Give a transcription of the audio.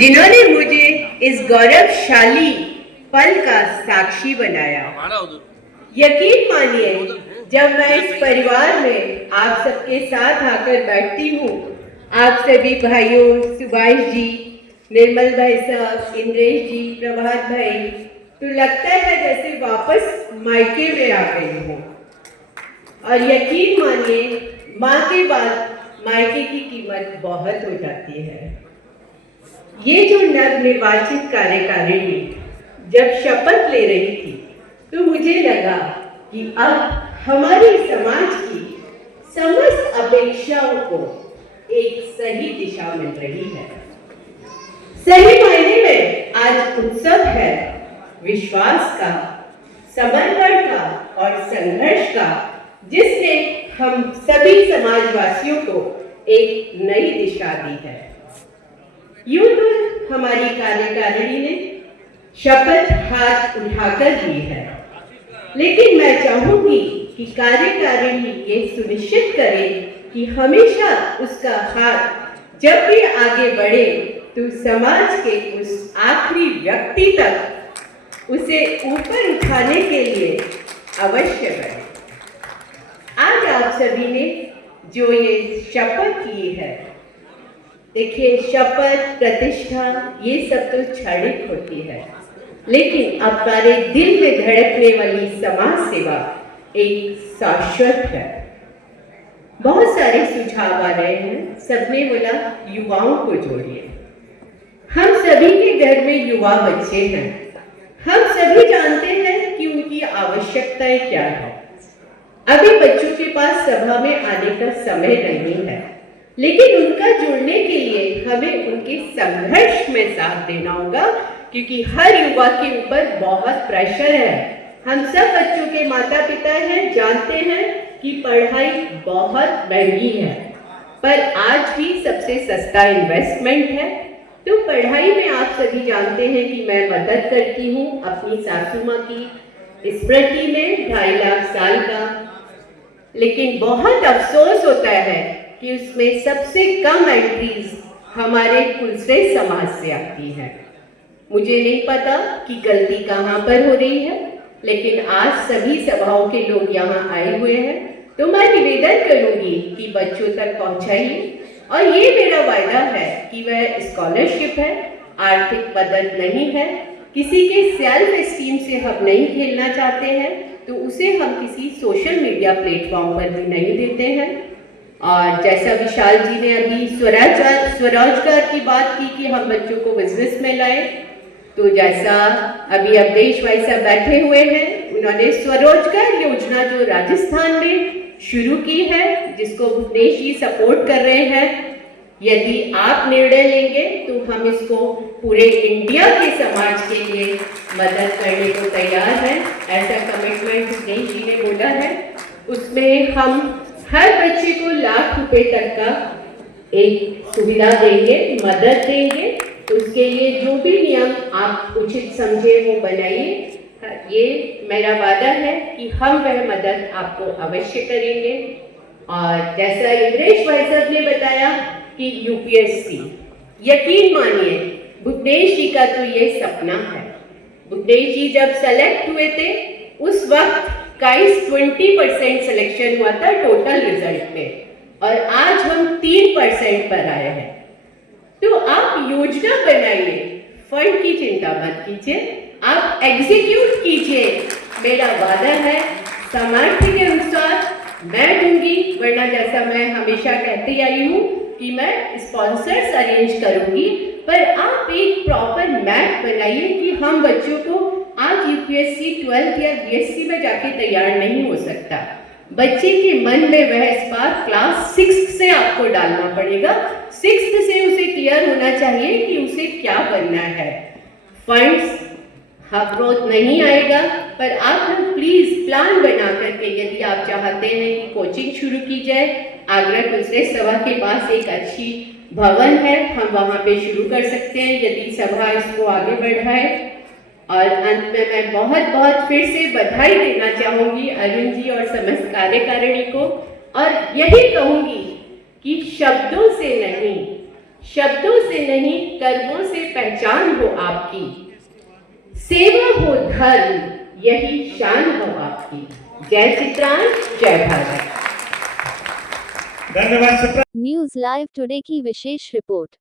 जिन्होंने मुझे इस गौरवशाली पल का साक्षी बनाया। यकीन मानिए, जब मैं इस परिवार में आप सबके साथ आकर बैठती हूँ, आप सभी भाइयों, सुभाष जी, निर्मल भाई साहब, इंद्रेश जी, प्रभात भाई, तो लगता है जैसे वापस मायके में आ गई हूँ। और यकीन मानिए, माँ के बाद मायके की कीमत बहुत हो जाती है। ये जो नवनिर्वाचित कार्यकारिणी जब शपथ ले रही थी, तो मुझे लगा कि अब हमारे समाज की समस्त अपेक्षाओं को एक सही दिशा मिल रही है। सही मायने में आज उत्सव है विश्वास का, समर्पण का और संघर्ष का, जिसने हम सभी समाजवासियों को एक नई दिशा दी है। यूं तो हमारी कार्यकारिणी ने शपथ हाथ उठाकर ली है, लेकिन मैं चाहूंगी कि कार्यकारिणी ये सुनिश्चित करे कि हमेशा उसका हाथ जब भी आगे बढ़े तो समाज के उस आखिरी व्यक्ति तक उसे ऊपर उठाने के लिए अवश्य बढ़े। आज आप सभी ने जो ये शपथ की है, देखिए, शपथ, प्रतिष्ठा, ये सब तो क्षणिक होती है, लेकिन हमारे दिल में धड़कने वाली समाज सेवा एक शाश्वत है। बहुत सारे सुझाव आ रहे हैं। सबने बोला युवाओं को जोड़िए। हम सभी के घर में युवा बच्चे हैं। हम सभी जानते हैं कि उनकी आवश्यकताएं क्या है। अभी बच्चों के पास सभा में आने का समय नहीं है, लेकिन उनका जुड़ने के लिए हमें उनके संघर्ष में साथ देना होगा, क्योंकि हर युवा के ऊपर बहुत प्रेशर है। हम सब बच्चों के माता पिता हैं, जानते हैं कि पढ़ाई बहुत महंगी है, पर आज भी सबसे सस्ता इन्वेस्टमेंट है। तो पढ़ाई में आप सभी जानते हैं कि मैं मदद करती हूँ अपनी सासू माँ की स्मृति में 2.5 लाख साल का, लेकिन बहुत अफसोस होता है कि उसमें सबसे कम एंट्रीज हमारे कुलश्रेष्ठ समाज से आती है। मुझे नहीं पता कि गलती कहाँ पर हो रही है, लेकिन आज सभी सभाओं के लोग यहाँ आए हुए हैं, तो मैं निवेदन करूंगी कि बच्चों तक पहुँचाइए। और ये मेरा वायदा है कि वह स्कॉलरशिप है, आर्थिक मदद नहीं है, किसी के सेल्फ एस्टीम से हम नहीं खेलना चाहते हैं, तो उसे हम किसी सोशल मीडिया प्लेटफॉर्म पर भी नहीं देते हैं। और जैसा विशाल जी ने अभी स्वरोजगार की बात की कि हम बच्चों को बिजनेस में लाए, तो जैसा अभी अवधेश भाई साहब बैठे हुए हैं, उन्होंने स्वरोजगार योजना जो राजस्थान में शुरू की है, जिसको भुवनेश जी सपोर्ट कर रहे हैं, यदि आप निर्णय लेंगे तो हम इसको पूरे इंडिया के समाज के लिए मदद करने को तैयार हैं। ऐसा कमिटमेंट भुवनेश जी ने बोला है। उसमें हम हर बच्चे को ₹1,00,000 तक का एक सुविधा देंगे, मदद देंगे। उसके लिए जो भी नियम आप उचित समझे वो बनाइए। ये मेरा वादा है कि हम वह मदद आपको अवश्य करेंगे। और जैसा इंद्रेश भाई साहब ने बताया कि यूपीएससी, यकीन मानिए भुवनेश जी का तो ये सपना है। भुवनेश जी जब सेलेक्ट हुए थे, उस वक्त 20% सिलेक्शन हुआ था टोटल रिजल्ट में, और आज हम 3% पर आए हैं। तो आप योजना बनाइए, फंड की चिंता मत कीजिए, आप एग्जीक्यूट कीजिए। मेरा वादा है सामर्थ्य के अनुसार मैं दूंगी, वरना जैसा मैं हमेशा कहती आई हूँ कि मैं स्पॉन्सर्स अरेंज करूंगी, पर आप एक प्रॉपर मैप बनाइए कि हम बच्चों को आज यूपीएससी 12th या बीएससी में जाके तैयार नहीं हो सकता। बच्चे के मन में वह स्पार्क क्लास 6 से आपको डालना पड़ेगा। 6th से उसे क्लियर होना चाहिए कि उसे क्या बनना है। फंड्स ग्रोथ नहीं आएगा, पर आप लोग प्लीज प्लान बना करके, यदि आप चाहते हैं कि कोचिंग शुरू की जाए, आगरा कुलश्रेष्ठ सभा के पास एक अच्छी भवन है, हम वहां पे शुरू कर सकते हैं यदि सभा इसको आगे बढ़ाए। और अंत में मैं बहुत बहुत फिर से बधाई देना चाहूंगी अरुण जी और समस्त कार्यकारिणी को, और यही कहूंगी कि शब्दों से नहीं, शब्दों से नहीं कर्मों से पहचान हो आपकी, सेवा हो धर्म यही शान हो आपकी। जय चित्रान, जय भारत। धन्यवाद। न्यूज लाइव टुडे की विशेष रिपोर्ट।